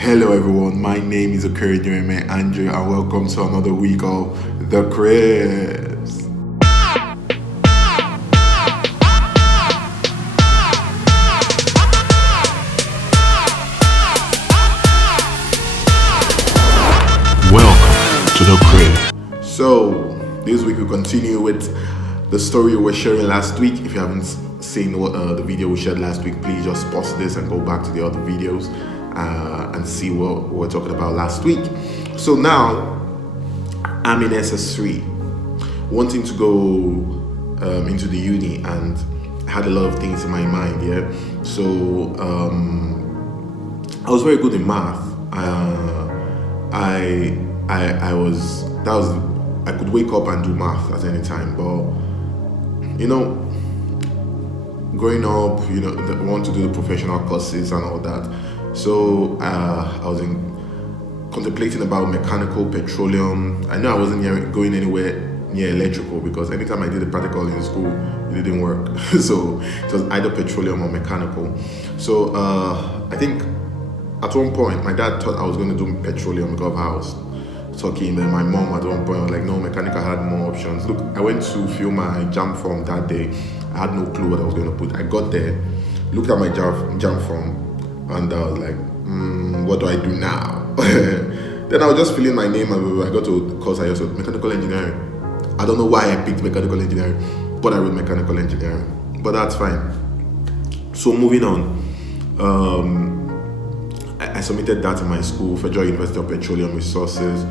Hello everyone, my name is Okerejime Andrew and welcome to another week of The Cribs. Welcome to The Crib. So, this week we continue with the story we were sharing last week. If you haven't seen the video we shared last week, please just pause this and go back to the other videos and see what we were talking about last week. So now I'm in SS3, wanting to go into the uni, and I had a lot of things in my mind. Yeah, so I was very good in math. I was that was I could wake up and do math at any time, but growing up, I want to do the professional courses and all that. So I was contemplating about mechanical, petroleum. I know I wasn't going anywhere near electrical because anytime I did a practical in school, it didn't work. So it was either petroleum or mechanical. So I think at one point my dad thought I was going to do petroleum because I was talking. Then my mom at one point was like, no, mechanical had more options. Look, I went to fill my jam form that day. I had no clue what I was going to put. I got there, looked at my jam form, and I was like, what do I do now? Then I was just filling my name, and I got to the course I also mechanical engineering. I don't know why I picked mechanical engineering, but I wrote mechanical engineering. But that's fine. So moving on, I submitted that in my school, Federal University of Petroleum Resources.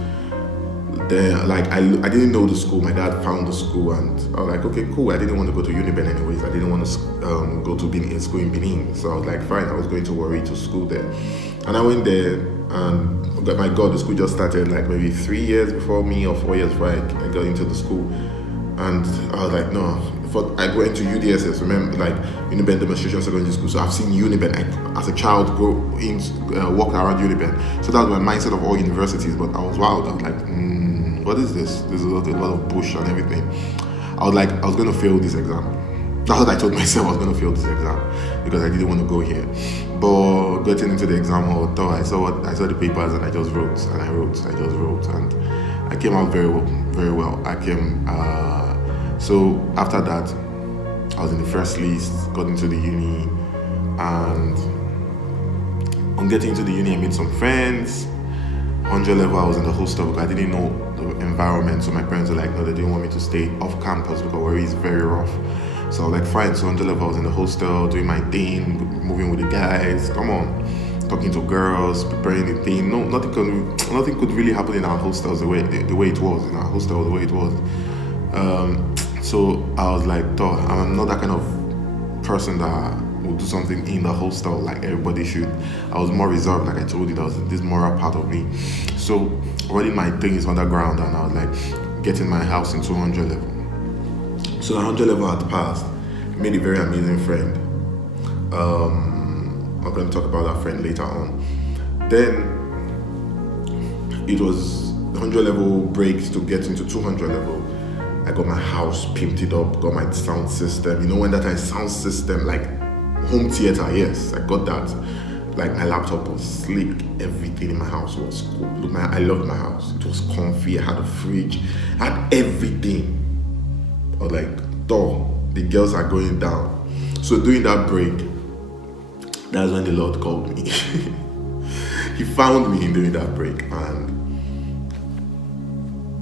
Then, I didn't know the school. My dad found the school, and I was like, okay, cool. I didn't want to go to Uniben anyways. I didn't want to go to school in Benin. So I was like, fine. I was going to Warri to school there, and I went there, and my God, the school just started like maybe 3 years before me or 4 years before I got into the school, and I was like, no. I went to UDSS, remember, like Uniben Demonstration Secondary School. So I've seen Uniben as a child walk around Uniben. So that was my mindset of all universities. But I was wild. I was like, what is this? There's a lot of push and everything. I was going to fail this exam. That's what I told myself. I was going to fail this exam because I didn't want to go here. But getting into the exam hall, I saw the papers, and I just wrote, and I just wrote, and I came out very well, very well. So after that, I was in the first list, got into the uni, and on getting into the uni, I made some friends. 100 level, I was in the hostel because I didn't know the environment. So my parents were like, no, they didn't want me to stay off campus because Warri is very rough. So I was like, fine. So 100 level, I was in the hostel, doing my thing, moving with the guys. Come on, talking to girls, preparing the thing. No, nothing could really happen in our hostels the way it was. In our hostel, the way it was. So I was like, I'm not that kind of person that will do something in the hostel like everybody should. I was more reserved, like I told you, that was this moral part of me. So running my things underground, and I was like getting my house in 200 level. So the 100 level had passed. I made a very amazing friend. I'm going to talk about that friend later on. Then it was the 100 level breaks to get into 200 level. I got my house pimped it up, got my sound system. When that kind of sound system, like home theater, yes, I got that. Like my laptop was slick, everything in my house was cool. Look, I loved my house. It was comfy, I had a fridge, I had everything. I was like, the girls are going down. So during that break, that's when the Lord called me. He found me during that break, and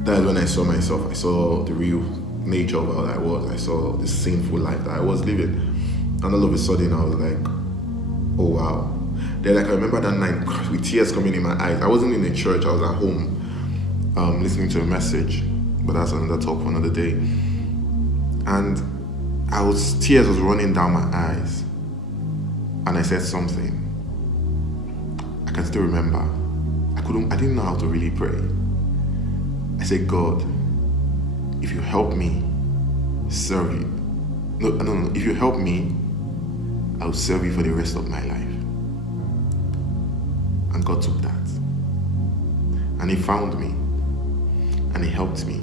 that's when I saw myself. I saw the real nature of how I was. I saw the sinful life that I was living. And all of a sudden, I was like, oh wow. Then I remember that night with tears coming in my eyes. I wasn't in a church. I was at home listening to a message. But that's another talk for another day. And tears was running down my eyes. And I said something. I can still remember. I didn't know how to really pray. I said, God, if you help me serve you. No. If you help me, I'll serve you for the rest of my life. And God took that. And He found me. And He helped me.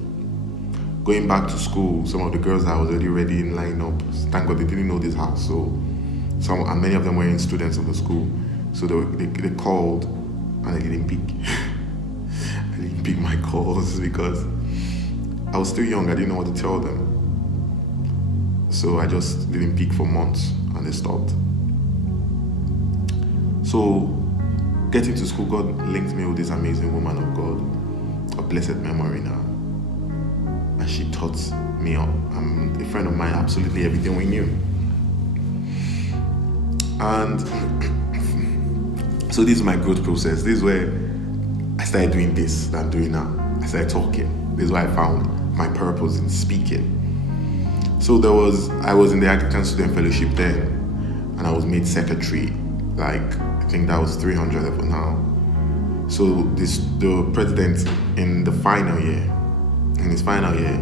Going back to school, some of the girls that I was already ready in line up, thank God they didn't know this house. So many of them were students of the school. So they called and I didn't pick. I didn't pick my calls because I was still young. I didn't know what to tell them. So I just didn't pick for months and they stopped. So getting to school, God linked me with this amazing woman of God, of blessed memory now. And she taught me, a friend of mine, absolutely everything we knew. And so this is my growth process. This is where I started doing this that I'm doing now. I started talking. This is where I found my purpose in speaking. So I was in the Anglican Student Fellowship then, and I was made secretary. I think that was 300 level now. So the president in his final year,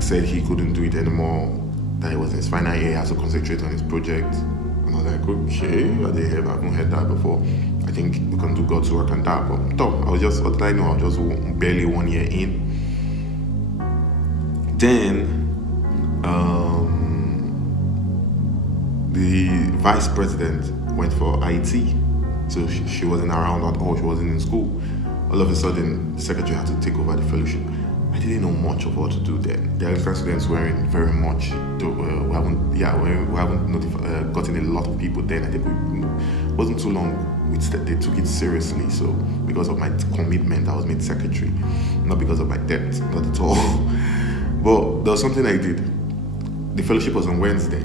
said he couldn't do it anymore, that it was in his final year, he has to concentrate on his project. And I was like, okay, I haven't heard that before. I think we can do God's work on that. But what did I know? I was just barely 1 year in. Then the vice president went for IT. So she wasn't around at all, she wasn't in school. All of a sudden, the secretary had to take over the fellowship. I didn't know much of what to do then. The Anglican students weren't very much. We haven't gotten a lot of people then. I think it wasn't too long. They took it seriously. So because of my commitment, I was made secretary, not because of my debt, not at all. But there was something I did. The fellowship was on Wednesday,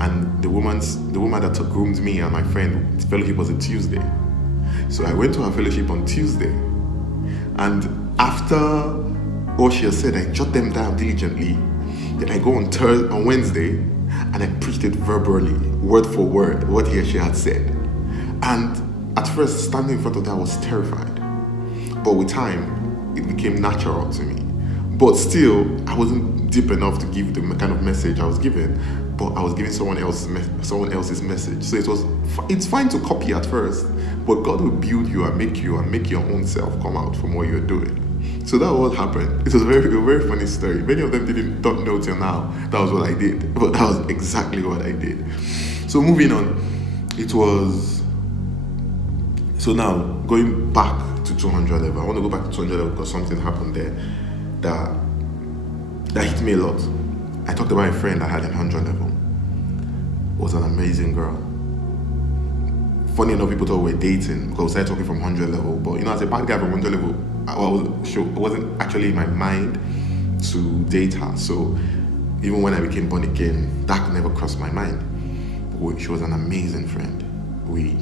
and the woman that groomed me and my friend, the fellowship was a Tuesday. So I went to her fellowship on Tuesday, and after all she had said, I jot them down diligently. Then I go on Wednesday, and I preached it verbally, word for word, what he or she had said. And at first, standing in front of that, I was terrified. But with time, it became natural to me. But still, I wasn't deep enough to give the kind of message I was giving, but I was giving someone else's message. So it's fine to copy at first, but God will build you and make your own self come out from what you're doing. So that was what happened. It was a very funny story. Many of them don't know till now that was what I did, but that was exactly what I did. So moving on, so now going back to 200 level. I want to go back to 200 level because something happened there that hit me a lot. I talked about a friend I had in 100 level. Was an amazing girl. Funny enough, people thought we were dating because I started talking from 100 level. But as a bad guy from 100 level, it wasn't actually in my mind to date her. So even when I became born again, that never crossed my mind. She was an amazing friend. We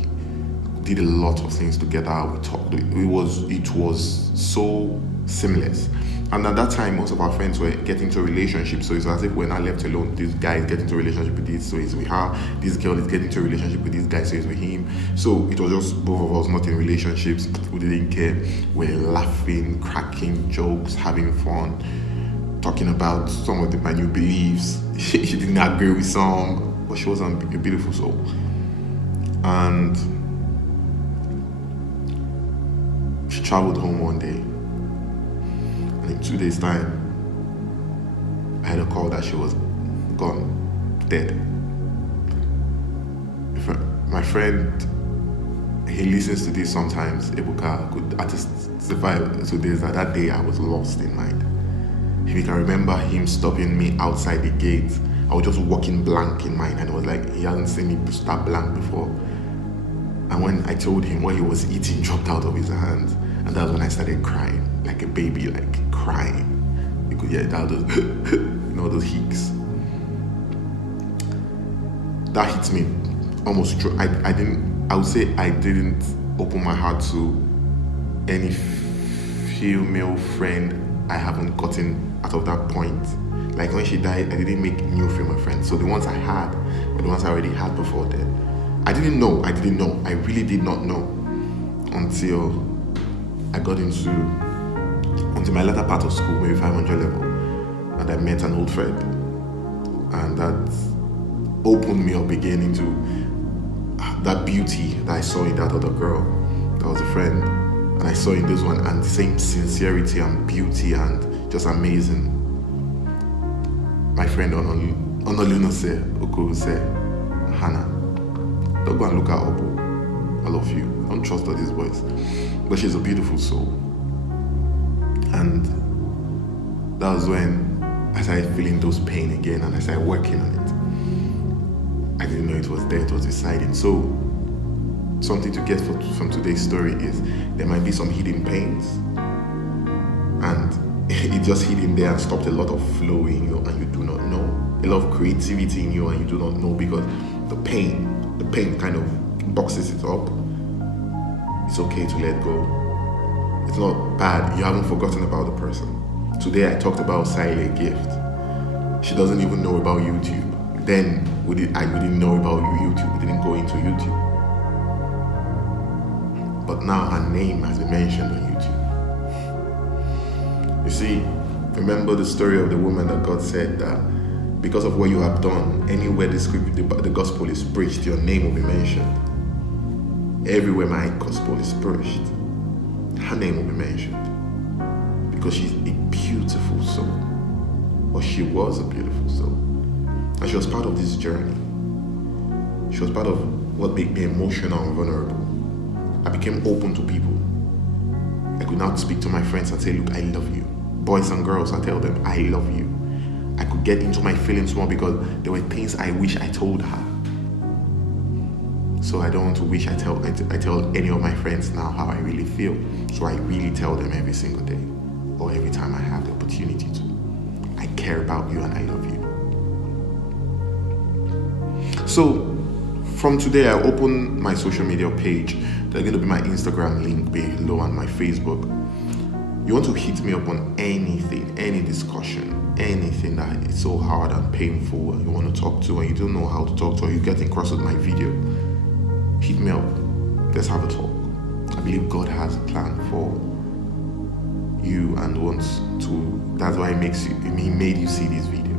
did a lot of things together. We talked. It was so seamless. And at that time, most of our friends were getting into a relationship. So it's as if we're not left alone. This guy is getting into a relationship with this, so it's with her. This girl is getting into a relationship with this guy, so it's with him. So it was just both of us not in relationships. We didn't care. We're laughing, cracking jokes, having fun, talking about some of my new beliefs. She didn't agree with some, but she was a beautiful soul. And she traveled home one day. In 2 days' time, I had a call that she was gone, dead. My friend, he listens to this sometimes. Ebuka could testify to this that day I was lost in mind. If you can remember him stopping me outside the gate, I was just walking blank in mind, and it was like he hadn't seen me start blank before. And when I told him what he was eating dropped out of his hands, and that's when I started crying, like a baby, like crying. You could hear that, those hicks. That hit me almost true. I would say I didn't open my heart to any female friend I haven't gotten out of that point. Like when she died, I didn't make new female friends. So the ones I had were the ones I already had before then. I didn't know. I really did not know until I got into my latter part of school, maybe 500 level, and I met an old friend, and that opened me up again into that beauty that I saw in that other girl that was a friend, and I saw in this one, and the same sincerity and beauty and just amazing. My friend Onolunose Okose, Hannah, don't go and look her up. I love you. Don't trust all these boys. But she's a beautiful soul. And that was when I started feeling those pain again, and I started working on it. I didn't know it was there, it was residing. So something to get from today's story is there might be some hidden pains, and it just hidden there and stopped a lot of flow in you, and you do not know. A lot of creativity in you, and you do not know, because the pain kind of boxes it up. It's okay to let go. It's not bad. You haven't forgotten about the person. Today I talked about Siley Gift. She doesn't even know about YouTube. Then we didn't know about YouTube. We didn't go into YouTube. But now her name has been mentioned on YouTube. You see, remember the story of the woman that God said that because of what you have done, anywhere the gospel is preached, your name will be mentioned. Everywhere my gospel is preached, her name will be mentioned. Because she's a beautiful soul. Or she was a beautiful soul. And she was part of this journey. She was part of what made me emotional and vulnerable. I became open to people. I could now speak to my friends and say, look, I love you. Boys and girls, I tell them, I love you. I could get into my feelings more because there were things I wish I told her. So I don't want to wish I tell any of my friends now how I really feel. So I really tell them every single day, or every time I have the opportunity to. I care about you and I love you. So from today, I open my social media page. There's going to be my Instagram link below and my Facebook. You want to hit me up on anything, any discussion, anything that is so hard and painful and you want to talk to and you don't know how to talk to, or you're getting cross with my video, hit me up. Let's have a talk. I believe God has a plan for you and wants to. That's why He made you see this video.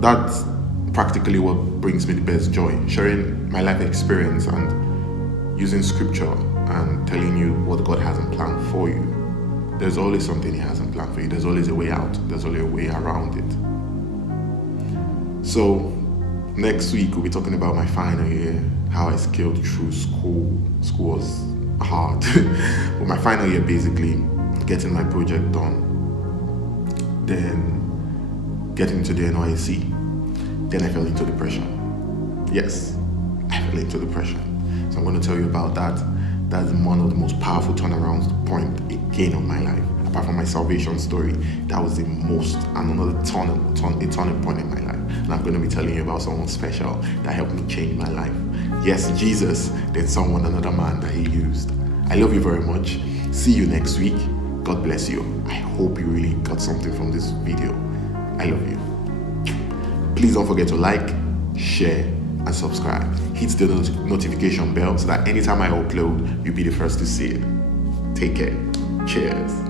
That's practically what brings me the best joy, sharing my life experience and using scripture and telling you what God hasn't planned for you. There's always something He hasn't planned for you. There's always a way out. There's always a way around it. So next week we'll be talking about my final year, how I scaled through school. School was hard. But my final year, basically getting my project done, then getting to the NYSC. Then I fell into depression. Yes, I fell into depression. So I'm going to tell you about that. That's one of the most powerful turnaround point again of my life. Apart from my salvation story, that was the most, and another turning point in my life. And I'm going to be telling you about someone special that helped me change my life. Yes, Jesus, then someone, another man that He used. I love you very much. See you next week. God bless you. I hope you really got something from this video. I love you. Please don't forget to like, share, and subscribe. Hit the notification bell so that anytime I upload, you'll be the first to see it. Take care. Cheers.